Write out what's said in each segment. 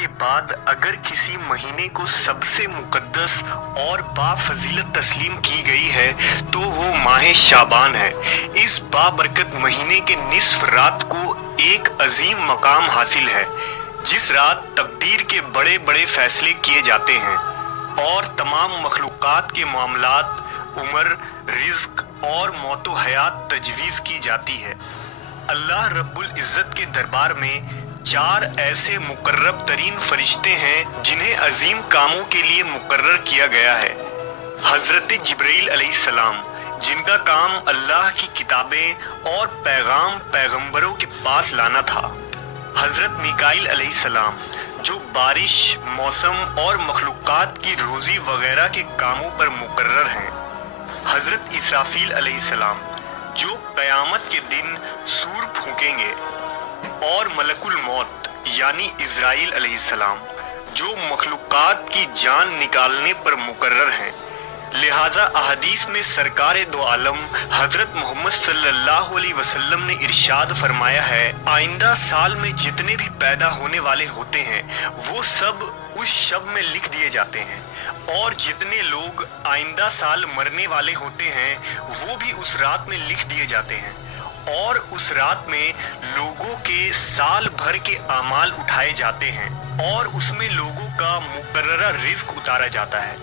के बाद अगर किसी महीने को सबसे मुकद्दस और बाफजीलत तस्लीम की गई है तो वो माह शाबान है। इस बाबरकत महीने के निस्फ रात को एक अजीम मकाम हासिल है, जिस रात तकदीर के बड़े बड़े फैसले किए जाते हैं और तमाम मखलूक़ात के मामलात, उम्र, रिज़्क और मौतो हयात तजवीज़ की जाती है। अल्लाह रब्बुल इज़्ज़त के दरबार में 4 ऐसे मुकर्रब तरीन फरिश्ते हैं जिन्हें अजीम कामों के लिए मुकर्रर किया गया है। हज़रत जिब्रील अलैहिस्सलाम, जिनका काम अल्लाह की किताबें और पैगाम पैगंबरों के पास लाना था। हज़रत मीकाईल अलैहिस्सलाम, जो बारिश, मौसम और मखलूक़ात की रोज़ी वगैरह के कामों पर मुकर्रर हैं। हज़रत इसराफील अलैहिस्सलाम, जो क़यामत के दिन सूर फूकेंगे। और मलकुल मौत यानी इज़राइल अलैहिस्सलाम, जो मखलूक़ात की जान निकालने पर मुकर्रर हैं। लिहाजा अहदीस में सरकार दो आलम हज़रत मोहम्मद सल्लल्लाहु अलैहि वसल्लम ने इरशाद फरमाया है, आइंदा साल में जितने भी पैदा होने वाले होते हैं वो सब उस शब में लिख दिए जाते हैं, और जितने लोग आइंदा साल मरने वाले होते हैं वो भी उस रात में लिख दिए जाते हैं, और उस रात में लोगों के साल भर के अमाल उठाए जाते हैं और उसमें लोगों का मुकर्ररा रिज़्क उतारा जाता है।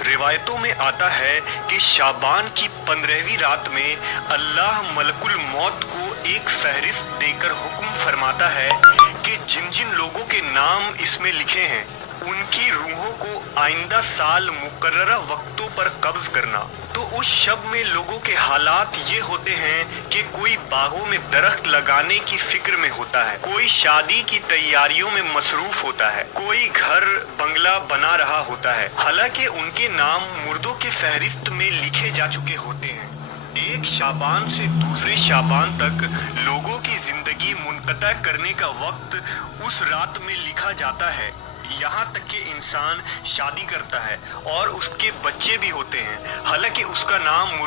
रिवायतों में आता है कि शाबान की 15वीं रात में अल्लाह मलकुल मौत को एक फहरिस्त देकर हुक्म फरमाता है कि जिन जिन लोगों के नाम इसमें लिखे हैं उनकी रूहों को आइंदा साल मुकर्ररा वक्तों पर कब्ज करना। तो उस शब में लोगों के हालात ये होते हैं कि कोई बागों में दरख्त लगाने की फिक्र में होता है, कोई शादी की तैयारियों में मसरूफ होता है, कोई घर बंगला बना रहा होता है, हालांकि उनके नाम मुर्दों के फहरिस्त में लिखे जा चुके होते हैं। एक शाबान से दूसरे शाबान तक लोगों की जिंदगी मुनक़ता करने का वक्त उस रात में लिखा जाता है। यहाँ तक कि इंसान शादी करता है और उसके बच्चे भी होते हैं, हालांकि उसका नाम मुर्दों